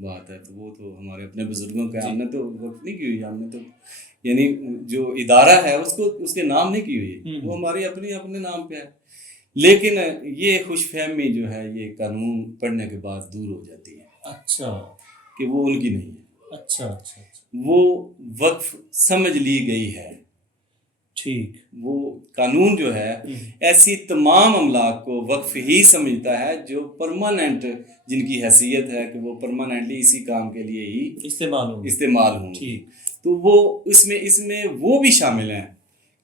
بات ہے تو وہ تو ہمارے اپنے بزرگوں کا، ہم نے تو وقف نہیں کی ہوئی، ہم نے تو یعنی جو ادارہ ہے اس کے نام نہیں کی ہوئی، وہ ہماری اپنے نام پہ ہے. لیکن یہ خوش فہمی جو ہے یہ قانون پڑھنے کے بعد دور ہو جاتی ہے. اچھا، کہ وہ ان کی نہیں ہے. اچھا اچھا اچھا، وہ وقف سمجھ لی گئی ہے. ٹھیک. وہ قانون جو ہے ایسی تمام املاک کو وقف ہی سمجھتا ہے جو پرماننٹ، جن کی حیثیت ہے کہ وہ پرماننٹلی اسی کام کے لیے ہی استعمال ہوں. تو وہ اس میں وہ بھی شامل ہیں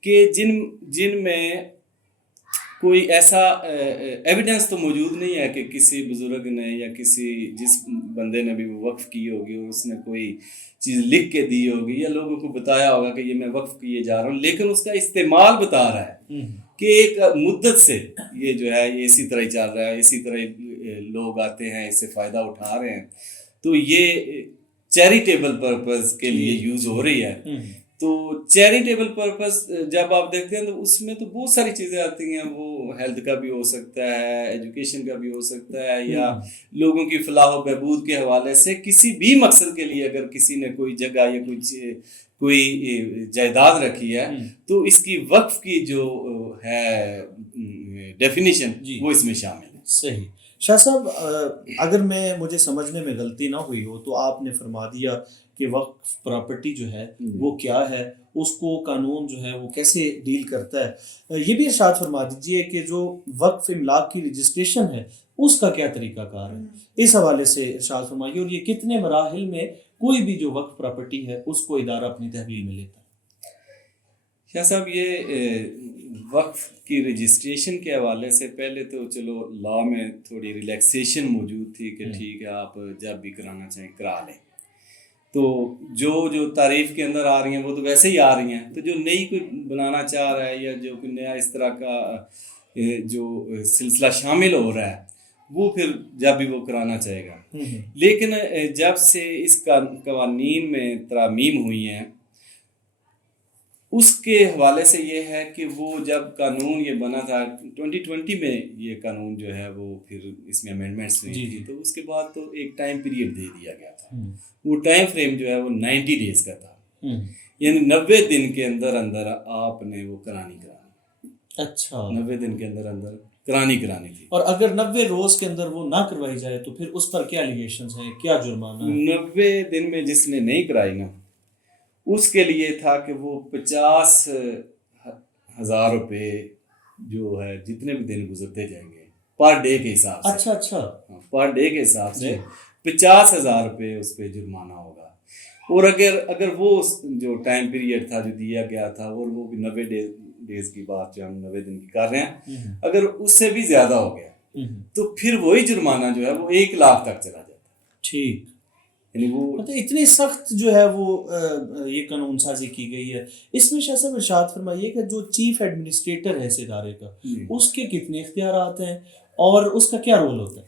کہ جن میں کوئی ایسا ایویڈنس تو موجود نہیں ہے کہ کسی بزرگ نے یا جس بندے نے بھی وہ وقف کی ہوگی اور اس نے کوئی چیز لکھ کے دی ہوگی یا لوگوں کو بتایا ہوگا کہ یہ میں وقف کیے جا رہا ہوں، لیکن اس کا استعمال بتا رہا ہے کہ ایک مدت سے یہ جو ہے یہ اسی طرح ہی چل رہا ہے، اسی طرح لوگ آتے ہیں، اس سے فائدہ اٹھا رہے ہیں، تو یہ چیریٹیبل پرپز کے لیے یوز ہو رہی ہے. تو چیریٹیبل پرپز جب آپ دیکھتے ہیں تو اس میں تو بہت ساری چیزیں آتی ہیں. وہ ہیلتھ کا بھی ہو سکتا ہے، ایجوکیشن کا بھی ہو سکتا ہے، یا لوگوں کی فلاح و بہبود کے حوالے سے کسی بھی مقصد کے لیے اگر کسی نے کوئی جگہ یا کوئی جائیداد رکھی ہے تو اس کی وقف کی جو ہے ڈیفینیشن وہ اس میں شامل ہے. صحیح. شاہ صاحب، اگر مجھے سمجھنے میں غلطی نہ ہوئی ہو تو آپ نے فرما دیا کہ وقف پراپرٹی جو ہے وہ کیا ہے، اس کو قانون جو ہے وہ کیسے ڈیل کرتا ہے. یہ بھی ارشاد فرما دیجئے کہ جو وقف املاک کی رجسٹریشن ہے اس کا کیا طریقہ کار ہے، اس حوالے سے ارشاد فرمائیے، اور یہ کتنے مراحل میں کوئی بھی جو وقف پراپرٹی ہے اس کو ادارہ اپنی تحویل میں لیتا ہے. شاہ صاحب، یہ وقف کی رجسٹریشن کے حوالے سے پہلے تو چلو لا میں تھوڑی ریلیکسیشن موجود تھی کہ ٹھیک ہے آپ جب بھی کرانا چاہیں کرا لیں. تو جو تعریف کے اندر آ رہی ہیں وہ تو ویسے ہی آ رہی ہیں. تو جو نئی کوئی بنانا چاہ رہا ہے یا جو کوئی نیا اس طرح کا جو سلسلہ شامل ہو رہا ہے وہ پھر جب بھی وہ کرانا چاہے گا. لیکن جب سے اس قوانین میں ترامیم ہوئی ہیں اس کے حوالے سے یہ ہے کہ وہ جب قانون یہ بنا تھا 2020 میں، یہ قانون جو ہے وہ پھر اس میں امینڈمنٹس ہوئی تھی، تو اس کے بعد تو ایک ٹائم پیریڈ دے دیا گیا تھا. وہ ٹائم فریم جو ہے وہ 90 ڈیز کا تھا، یعنی 90 دن کے اندر آپ نے وہ کرانی. اچھا، 90 دن کے اندر کرانی تھی. اور اگر 90 روز کے اندر وہ نہ کروائی جائے تو پھر اس پر کیا الیگیشنز ہیں، کیا جرمانہ ہے؟ 90 دن میں جس نے نہیں کرائی نا اس کے لیے تھا کہ وہ 50,000 روپے جو ہے جتنے بھی دن گزرتے جائیں گے پر ڈے کے حساب سے. اچھا، پر ڈے کے حساب سے 50,000 روپے اس پہ جرمانہ ہوگا. اور اگر وہ جو ٹائم پیریڈ تھا جو دیا گیا تھا اور وہ بھی 90 ڈیز کی بات جو ہم 90 دن کی کر رہے ہیں، اگر اس سے بھی زیادہ ہو گیا تو پھر وہی جرمانہ جو ہے وہ 1 لاکھ تک چلا جاتا ہے. ٹھیک. یعنی وہ اتنی سخت جو ہے وہ یہ قانون سازی کی گئی ہے. اس میں شاہ صاحب ارشاد فرمائیے کہ جو چیف ایڈمنسٹریٹر ہے اس ادارے کا، اس کے کتنے اختیارات ہیں اور اس کا کیا رول ہوتا ہے؟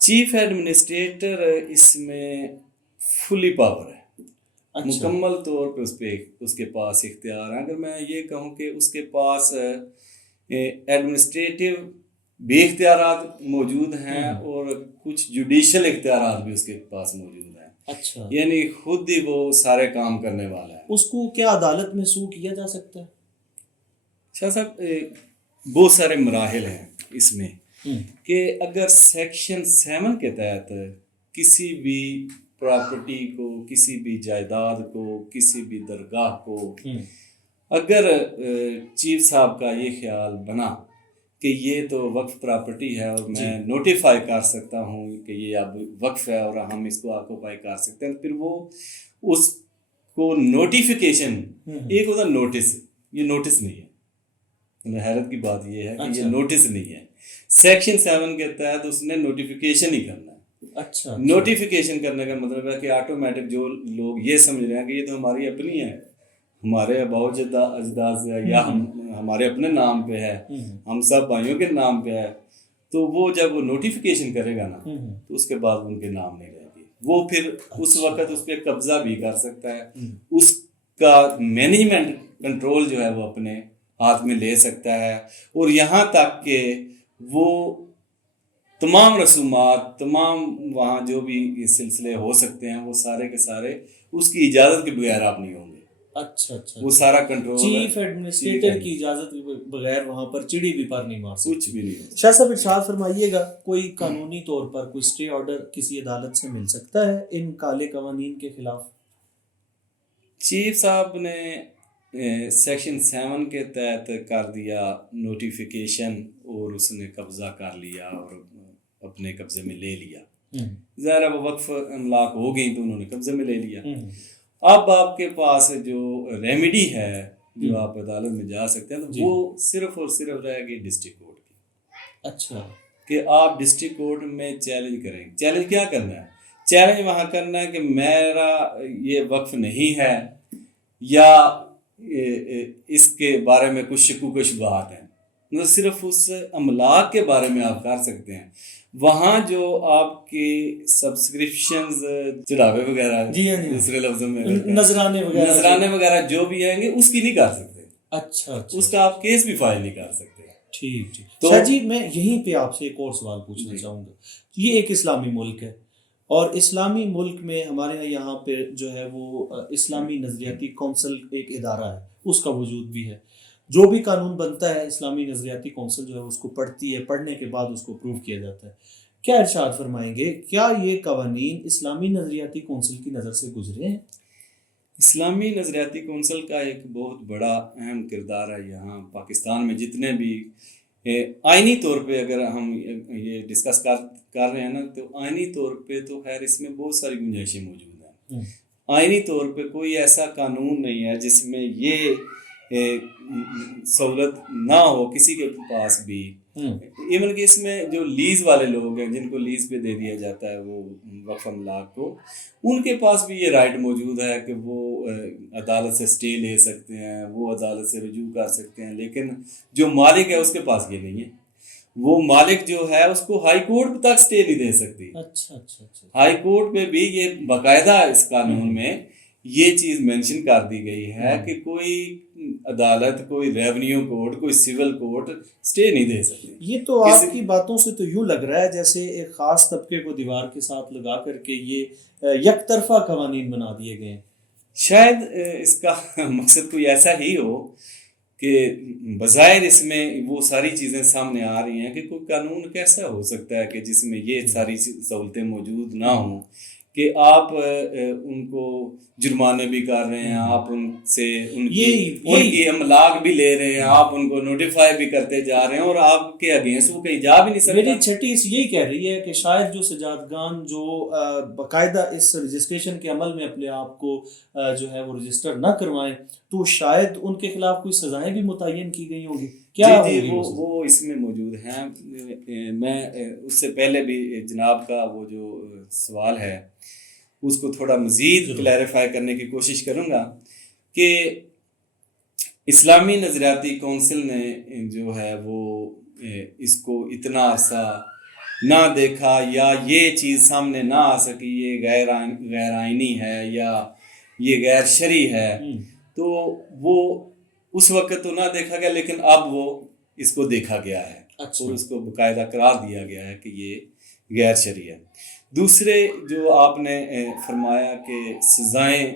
چیف ایڈمنسٹریٹر اس میں فلی پاور ہے، مکمل طور پہ اس کے پاس اختیار ہیں. اگر میں یہ کہوں کہ اس کے پاس ایڈمنسٹریٹو بھی اختیارات موجود ہیں اور کچھ جوڈیشل اختیارات بھی اس کے پاس موجود ہیں. اچھا، یعنی خود ہی وہ سارے کام کرنے والا ہے. اس کو کیا عدالت میں سو کیا جا سکتا ہے؟ شاہ صاحب، بہت سارے مراحل ہیں اس میں کہ اگر سیکشن 7 کے تحت کسی بھی پراپرٹی کو، کسی بھی جائیداد کو، کسی بھی درگاہ کو اگر چیف صاحب کا یہ خیال بنا کہ یہ تو وقف پراپرٹی ہے اور میں نوٹیفائی کر سکتا ہوں کہ یہ اب وقف ہے اور ہم اس کو آکوپائی کر سکتے ہیں، پھر وہ اس کو نوٹیفیکیشن، ایک ہوتا نوٹس، یہ نوٹس نہیں ہے. حیرت کی بات یہ ہے کہ یہ نوٹس نہیں ہے. سیکشن 7 کے تحت اس نے نوٹیفیکیشن ہی کرنا ہے. اچھا، نوٹیفیکیشن کرنے کا مطلب ہے کہ آٹومیٹک جو لوگ یہ سمجھ رہے ہیں کہ یہ تو ہماری اپنی ہے، ہمارے آباء اجداد سے یا ہمارے اپنے نام پہ ہے، ہم سب بھائیوں کے نام پہ ہے، تو وہ جب وہ نوٹیفیکیشن کرے گا نا تو اس کے بعد ان کے نام نہیں رہے گی. وہ پھر اس وقت اس پہ قبضہ بھی کر سکتا ہے، اس کا مینجمنٹ کنٹرول جو ہے وہ اپنے ہاتھ میں لے سکتا ہے. اور یہاں تک کہ وہ تمام رسومات، تمام وہاں جو بھی سلسلے ہو سکتے ہیں وہ سارے کے سارے اس کی اجازت کے بغیر آپ نہیں ہوں گے۔ اچھا اچھا، وہ سارا کنٹرول چیف ایڈمنسٹریٹر کی اجازت کے بغیر وہاں پر چڑی بھی پر نہیں مار سکتی، کچھ بھی نہیں۔ شاہ صاحب ارشاد فرمائیے گا، کوئی قانونی طور پر کوئی اسٹے آرڈر کسی عدالت سے مل سکتا ہے ان کالے قوانین کے خلاف؟ چیف صاحب نے سیکشن 7 کے تحت کر دیا نوٹیفیکیشن اور اس نے قبضہ کر لیا اور اپنے قبضے میں لے لیا۔ ظاہر وہ وقف املاک ہو گئی تو انہوں نے قبضے میں لے لیا۔ اب آپ کے پاس جو ریمیڈی ہے جو آپ عدالت میں جا سکتے ہیں تو وہ صرف اور صرف رہے گی ڈسٹرکٹ کورٹ کی۔ اچھا، کہ آپ ڈسٹرکٹ کورٹ میں چیلنج کریں۔ چیلنج کیا کرنا ہے؟ چیلنج وہاں کرنا ہے کہ میرا یہ وقف نہیں ہے یا اس کے بارے میں کچھ شکوک و شبہات ہیں، نہ صرف اس املاک کے بارے میں آپ کر سکتے ہیں۔ وہاں جو آپ کی سبسکرپشنز چڑھاوے وغیرہ دوسرے لفظوں میں نذرانے وغیرہ جو بھی آئیں گے اس کی نہیں کر سکتے۔ اچھا، اس کا آپ کیس بھی فائل نہیں کر سکتے۔ ٹھیک ٹھیک۔ شاہ جی میں یہیں پہ آپ سے ایک اور سوال پوچھنا چاہوں گا، یہ ایک اسلامی ملک ہے اور اسلامی ملک میں ہمارے یہاں پہ جو ہے وہ اسلامی نظریاتی کونسل ایک ادارہ ہے، اس کا وجود بھی ہے۔ جو بھی قانون بنتا ہے اسلامی نظریاتی کونسل جو ہے اس کو پڑھتی ہے، پڑھنے کے بعد اس کو اپروو کیا جاتا ہے۔ کیا ارشاد فرمائیں گے، کیا یہ قوانین اسلامی نظریاتی کونسل کی نظر سے گزرے ہیں؟ اسلامی نظریاتی کونسل کا ایک بہت بڑا اہم کردار ہے یہاں پاکستان میں۔ جتنے بھی آئینی طور پہ اگر ہم یہ ڈسکس کر رہے ہیں نا تو آئینی طور پہ تو خیر اس میں بہت ساری گنجائشیں موجود ہیں۔ آئینی طور پہ کوئی ایسا قانون نہیں ہے جس میں یہ سہولت نہ ہو کسی کے پاس بھی۔ ایون کہ اس میں جو لیز والے لوگ ہیں جن کو لیز پہ دے دیا جاتا ہے وہ وقف املاک کو، ان کے پاس بھی یہ رائٹ موجود ہے کہ وہ عدالت سے اسٹے لے سکتے ہیں، وہ عدالت سے رجوع کر سکتے ہیں، لیکن جو مالک ہے اس کے پاس یہ نہیں ہے۔ وہ مالک جو ہے اس کو ہائی کورٹ تک اسٹے نہیں دے سکتی۔ اچھا، ہائی کورٹ پہ بھی یہ باقاعدہ اس قانون میں یہ چیز مینشن کر دی گئی ہے کہ کوئی عدالت، کوئی ریونیو کورٹ، کوئی سول کورٹ اسٹے نہیں دے سکتی۔ یہ تو آپ کی باتوں سے تو یوں لگ رہا ہے جیسے ایک خاص طبقے کو دیوار کے ساتھ لگا کر کے یہ یک طرفہ قوانین بنا دیے گئے ہیں۔ شاید اس کا مقصد کوئی ایسا ہی ہو کہ بظاہر اس میں وہ ساری چیزیں سامنے آ رہی ہیں کہ کوئی قانون کیسا ہو سکتا ہے کہ جس میں یہ ساری سہولتیں موجود نہ ہوں، کہ آپ ان کو جرمانے بھی کر رہے ہیں، آپ ان سے ان کی املاک بھی لے رہے ہیں، آپ ان کو نوٹیفائی بھی کرتے جا رہے ہیں اور آپ کے اگینسٹ وہ کہیں جا بھی نہیں سکتے۔ میری چھٹی اس یہی کہہ رہی ہے کہ شاید جو سجادگان جو باقاعدہ اس رجسٹریشن کے عمل میں اپنے آپ کو جو ہے وہ رجسٹر نہ کروائیں تو شاید ان کے خلاف کوئی سزائیں بھی متعین کی گئی ہوں گی۔ جی وہ اس میں موجود ہیں۔ میں اس سے پہلے بھی جناب کا وہ جو سوال ہے اس کو تھوڑا مزید کلیریفائی کرنے کی کوشش کروں گا کہ اسلامی نظریاتی کونسل نے جو ہے وہ اس کو اتنا عرصہ نہ دیکھا یا یہ چیز سامنے نہ آ سکی یہ غیر آئینی ہے یا یہ غیر شرعی ہے، تو وہ اس وقت تو نہ دیکھا گیا، لیکن اب وہ اس کو دیکھا گیا ہے اور اس کو باقاعدہ قرار دیا گیا ہے کہ یہ غیر شرعی ہے۔ دوسرے جو آپ نے فرمایا کہ سزائیں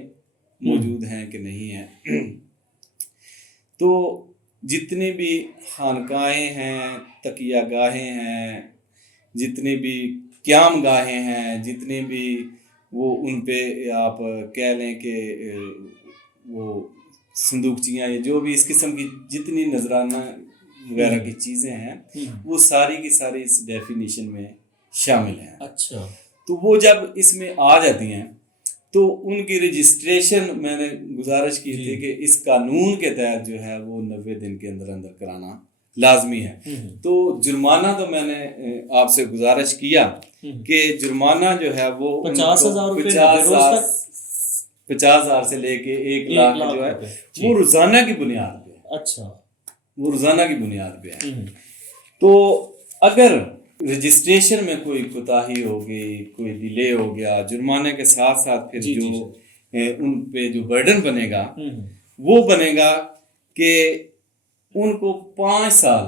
موجود ہیں کہ نہیں ہیں، تو جتنی بھی خانقاہیں ہیں، تقیہ گاہیں ہیں، جتنی بھی قیام گاہیں ہیں، جتنی بھی وہ ان پہ آپ کہہ لیں کہ وہ صندوقچیاں یا جو بھی اس قسم کی جتنی نذرانہ وغیرہ کی چیزیں ہیں وہ ساری کی ساری اس ڈیفینیشن میں شامل ہیں۔ اچھا، تو وہ جب اس میں آ جاتی ہیں تو ان کی رجسٹریشن میں نے گزارش کی تھی کہ اس قانون کے تحت جو ہے وہ 90 دن کے اندر اندر کرانا لازمی ہے۔ تو جرمانہ تو میں نے آپ سے گزارش کیا کہ جرمانہ جو ہے وہ 50,000 سے لے کے 1 لاکھ جو ہے وہ روزانہ کی بنیاد پہ ہے۔ اچھا، وہ روزانہ کی بنیاد پہ ہے۔ تو اگر رجسٹریشن میں کوئی کوتاہی ہو گئی، کوئی ڈیلے ہو گیا، جرمانے کے ساتھ ساتھ پھر جو ان پہ جو برڈن بنے گا وہ بنے گا کہ ان کو 5 سال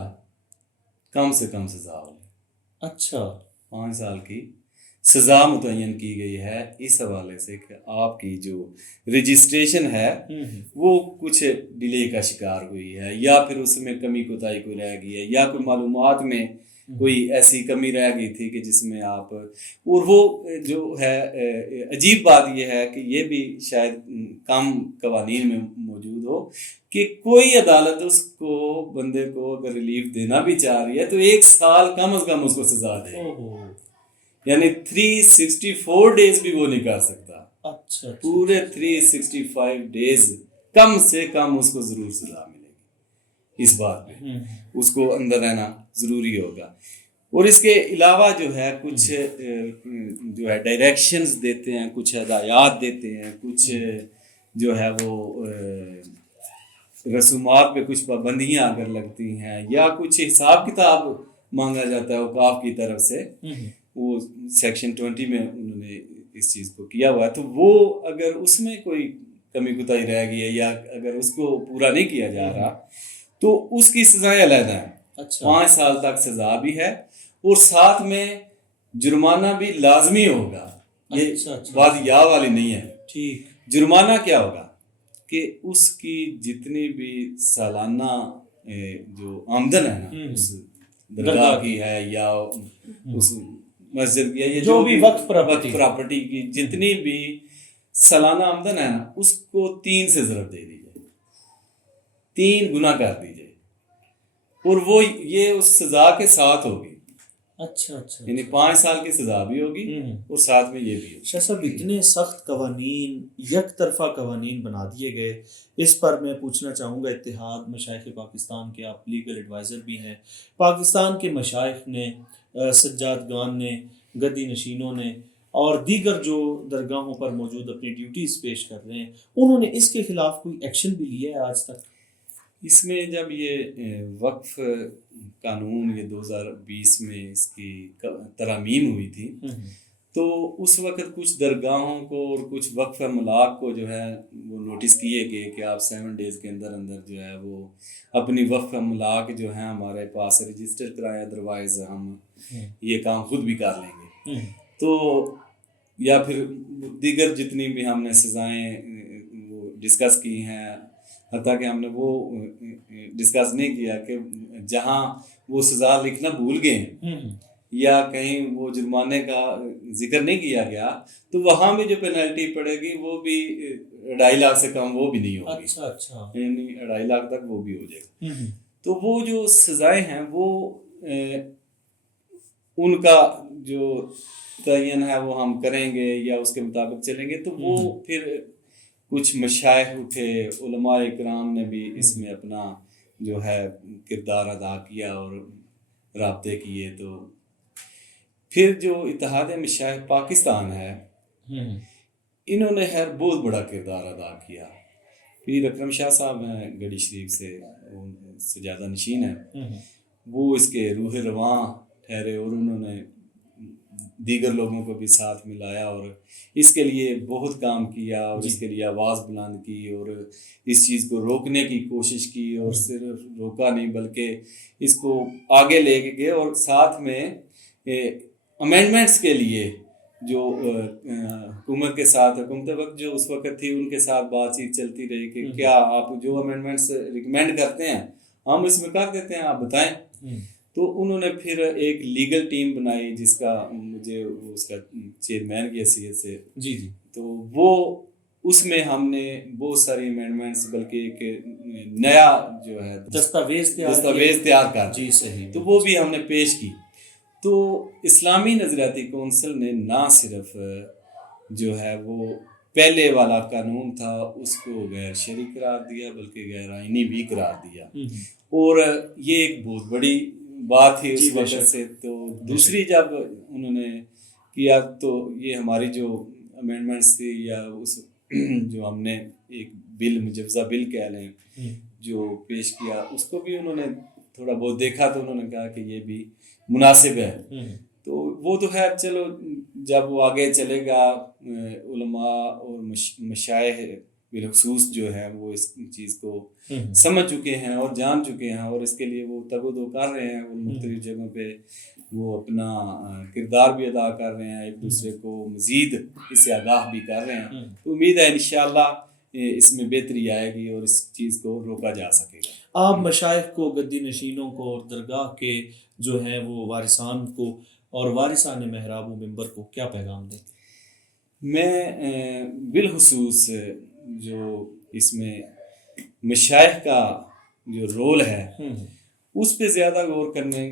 کم سے کم سزا ہوگی۔ اچھا، 5 سال کی سزا متعین کی گئی ہے اس حوالے سے کہ آپ کی جو رجسٹریشن ہے وہ کچھ ڈیلے کا شکار ہوئی ہے، یا پھر اس میں کمی کوتاہی کوئی رہ گئی ہے، یا کوئی معلومات میں کوئی ایسی کمی رہ گئی تھی کہ جس میں آپ، اور وہ جو ہے عجیب بات یہ ہے کہ یہ بھی شاید کم قوانین میں موجود ہو کہ کوئی عدالت اس کو بندے کو اگر ریلیف دینا بھی چاہ رہی ہے تو 1 سال کم از کم اس کو سزا دے، یعنی 364 ڈیز بھی وہ نہیں کر سکتا۔ اچھا، پورے 365 ڈیز کم سے کم اس کو ضرور سزا ملے گی، اس بات میں اس کو اندر رہنا ضروری ہوگا۔ اور اس کے علاوہ جو ہے کچھ جو ہے ڈائریکشنز دیتے ہیں، کچھ ہدایات دیتے ہیں، کچھ جو ہے وہ رسومات پہ کچھ پابندیاں اگر لگتی ہیں یا کچھ حساب کتاب مانگا جاتا ہے اوقاف کی طرف سے، وہ سیکشن 20 میں انہوں نے اس چیز کو کیا ہوا ہے، تو وہ اگر اس میں کوئی کمی کوتاہی رہ گئی ہے یا اگر اس کو پورا نہیں کیا جا رہا تو اس کی سزائیں علیحدہ ہیں۔ 5 سال تک سزا بھی ہے اور ساتھ میں جرمانہ بھی لازمی ہوگا، یہ بات یا والی نہیں ہے۔ ٹھیک، جرمانہ کیا ہوگا کہ اس کی جتنی بھی سالانہ جو آمدن ہے نا اس درگاہ کی ہے یا اس مسجد کی ہے یا جو بھی وقف پراپرٹی کی جتنی بھی سالانہ آمدن ہے نا اس کو 3 سے ضرب دے دی جائے، 3 گنا کر دی جائے، اور وہ یہ اس سزا کے ساتھ ہوگی۔ اچھا، یعنی 5 سال کی سزا بھی ہوگی اور ساتھ میں یہ بھی ہوگی۔ شاہ صاحب اتنے سخت قوانین، یک طرفہ قوانین بنا دیے گئے، اس پر میں پوچھنا چاہوں گا، اتحاد مشائخ پاکستان کے آپ لیگل ایڈوائزر بھی ہیں، پاکستان کے مشائخ نے، سجادگان نے، گدی نشینوں نے اور دیگر جو درگاہوں پر موجود اپنی ڈیوٹیز پیش کر رہے ہیں، انہوں نے اس کے خلاف کوئی ایکشن بھی لیا ہے آج تک؟ اس میں جب یہ وقف قانون یہ 2020 میں اس کی ترامیم ہوئی تھی تو اس وقت کچھ درگاہوں کو اور کچھ وقف املاک کو جو ہے وہ نوٹس کیے گئے کہ آپ 7 ڈیز کے اندر اندر جو ہے وہ اپنی وقف املاک جو ہیں ہمارے پاس رجسٹر کرائیں، ادروائز ہم یہ کام خود بھی کر لیں گے۔ تو یا پھر دیگر جتنی بھی ہم نے سزائیں وہ ڈسکس کی ہیں، حتیٰ کہ ہم نے وہ ڈسکس نہیں کیا کہ جہاں وہ سزا لکھنا بھول گئے یا کہیں وہ جرمانے کا ذکر نہیں کیا گیا تو وہاں بھی جو پینلٹی پڑے گی وہ بھی 2.5 لاکھ سے کم وہ بھی نہیں ہوگی، یعنی 2.5 لاکھ تک وہ بھی ہو جائے گا۔ تو وہ جو سزائیں ہیں وہ ان کا جو تعین ہے وہ ہم کریں گے یا اس کے مطابق چلیں گے، تو وہ پھر کچھ مشائخ اٹھے، علماء اکرام نے بھی اس میں اپنا جو ہے کردار ادا کیا اور رابطے کیے۔ تو پھر جو اتحاد مشائخ پاکستان ہے انہوں نے بہت بڑا کردار ادا کیا۔ پیر اکرم شاہ صاحب ہیں گڑھی شریف سے، سجادہ نشین ہیں، وہ اس کے روح رواں ٹھہرے اور انہوں نے دیگر لوگوں کو بھی ساتھ ملایا اور اس کے لیے بہت کام کیا اور اس کے لیے آواز بلند کی اور اس چیز کو روکنے کی کوشش کی، اور صرف روکا نہیں بلکہ اس کو آگے لے کے گئے، اور ساتھ میں امینڈمنٹس کے لیے جو حکومت کے ساتھ، حکومت وقت جو اس وقت تھی ان کے ساتھ بات چیت چلتی رہی کہ کیا آپ جو امینڈمنٹس ریکمینڈ کرتے ہیں ہم اس میں کر دیتے ہیں، آپ بتائیں۔ تو انہوں نے پھر ایک لیگل ٹیم بنائی جس کا مجھے اس کا چیئرمین کی حیثیت سے، تو وہ اس میں ہم نے بہت ساری امینڈمنٹس بلکہ ایک نیا جو ہے دستاویز تیار کر جی صحیح، تو وہ بھی ہم نے پیش کی۔ تو اسلامی نظریاتی کونسل نے نہ صرف جو ہے وہ پہلے والا قانون تھا اس کو غیر شرعی قرار دیا بلکہ غیر آئینی بھی قرار دیا، اور یہ ایک بہت بڑی بات تھی اس وقت سے۔ تو دوسری جب انہوں نے کیا تو یہ ہماری جو امینڈمنٹس تھی یا اس جو ہم نے ایک بل مجوزہ بل کہہ لیں جو پیش کیا اس کو بھی انہوں نے تھوڑا بہت دیکھا تو انہوں نے کہا کہ یہ بھی مناسب ہے۔ تو وہ تو ہے، چلو جب وہ آگے چلے گا علماء اور مشائخ بالخصوص جو ہے وہ اس چیز کو سمجھ چکے ہیں اور جان چکے ہیں، اور اس کے لیے وہ تگ و دو کر رہے ہیں، وہ مختلف جگہوں پہ وہ اپنا کردار بھی ادا کر رہے ہیں، ایک دوسرے کو مزید اس سے آگاہ بھی کر رہے ہیں. تو امید ہے انشاءاللہ اس میں بہتری آئے گی اور اس چیز کو روکا جا سکے گا. آپ مشائخ کو، گدی نشینوں کو اور درگاہ کے جو ہیں وہ وارثان کو اور وارثان محراب و منبر کو کیا پیغام دیں؟ میں بالخصوص جو اس میں مشائخ کا جو رول ہے اس پہ زیادہ غور کرنے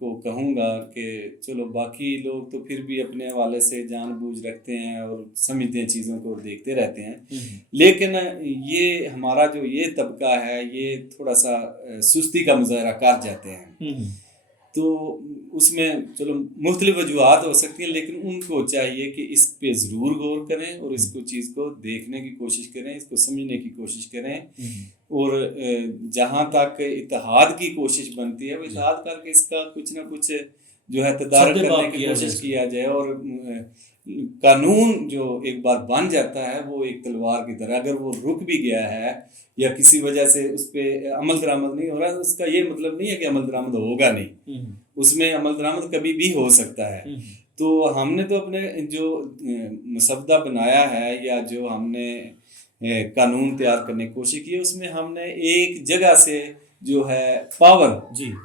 کو کہوں گا کہ چلو باقی لوگ تو پھر بھی اپنے حوالے سے جان بوجھ رکھتے ہیں اور سمجھتے ہیں، چیزوں کو دیکھتے رہتے ہیں، لیکن یہ ہمارا جو یہ طبقہ ہے یہ تھوڑا سا سستی کا مظاہرہ کر جاتے ہیں. تو اس میں چلو مختلف وجوہات ہو سکتی ہیں، لیکن ان کو چاہیے کہ اس پہ ضرور غور کریں اور اس کو چیز کو دیکھنے کی کوشش کریں، اس کو سمجھنے کی کوشش کریں، اور جہاں تک اتحاد کی کوشش بنتی ہے وہ اتحاد کر کے اس کا کچھ نہ کچھ جو ہے تدارک کرنے کی کوشش کیا جائے. اور قانون جو ایک بار بن جاتا ہے وہ ایک تلوار کی طرح، اگر وہ رک بھی گیا ہے یا کسی وجہ سے اس پہ عمل درآمد نہیں ہو رہا، اس کا یہ مطلب نہیں ہے کہ عمل درآمد ہوگا نہیں، اس میں عمل درآمد کبھی بھی ہو سکتا ہے. تو ہم نے تو اپنے جو مسودہ بنایا ہے یا جو ہم نے قانون تیار کرنے کی کوشش کی ہے، اس میں ہم نے ایک جگہ سے جو ہے پاور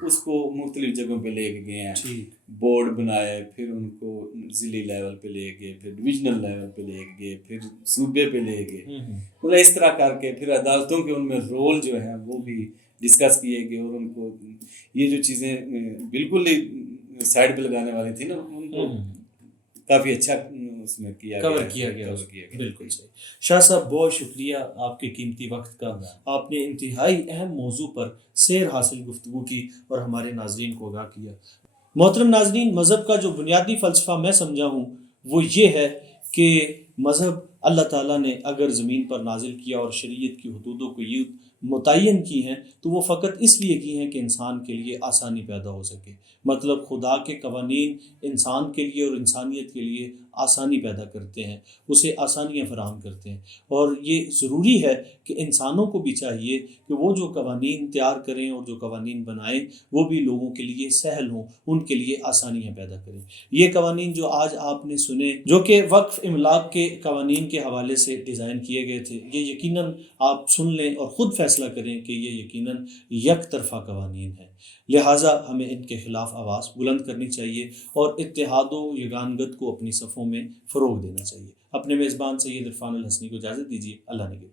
اس کو مختلف جگہوں پہ لے کے گئے ہیں، بورڈ بنائے، پھر ان کو ضلعی لیول پہ لے گئے، پھر ڈویژنل لیول پہ لے گئے، پھر صوبے پہ لے گئے، مطلب اس طرح کر کے پھر عدالتوں کے ان میں رول جو ہے وہ بھی ڈسکس کیے گئے، اور ان کو یہ جو چیزیں بالکل ہی سائڈ پہ لگانے والی تھی نا ان کو کافی اچھا اس میں کور کیا گیا. بالکل صحیح. شاہ صاحب بہت شکریہ آپ کے قیمتی وقت کا، آپ نے انتہائی اہم موضوع پر سیر حاصل گفتگو کی اور ہمارے ناظرین کو آگاہ کیا. محترم ناظرین، مذہب کا جو بنیادی فلسفہ میں سمجھا ہوں وہ یہ ہے کہ مذہب اللہ تعالیٰ نے اگر زمین پر نازل کیا اور شریعت کی حدودوں کو یہ متعین کی ہیں تو وہ فقط اس لیے کی ہیں کہ انسان کے لیے آسانی پیدا ہو سکے. مطلب خدا کے قوانین انسان کے لیے اور انسانیت کے لیے آسانی پیدا کرتے ہیں، اسے آسانیاں فراہم کرتے ہیں، اور یہ ضروری ہے کہ انسانوں کو بھی چاہیے کہ وہ جو قوانین تیار کریں اور جو قوانین بنائیں وہ بھی لوگوں کے لیے سہل ہوں، ان کے لیے آسانیاں پیدا کریں. یہ قوانین جو آج آپ نے سنے جو کہ وقف املاک کے قوانین کے حوالے سے ڈیزائن کیے گئے تھے، یہ یقیناً آپ سن لیں اور خود فیصلہ کریں کہ یہ یقیناً یک طرفہ قوانین ہیں. لہٰذا ہمیں ان کے خلاف آواز بلند کرنی چاہیے اور اتحاد و یگانگت کو اپنی صفوں میں فروغ دینا چاہیے. اپنے میزبان سید عرفان الحسنی کو اجازت دیجیے. اللہ نگہبان.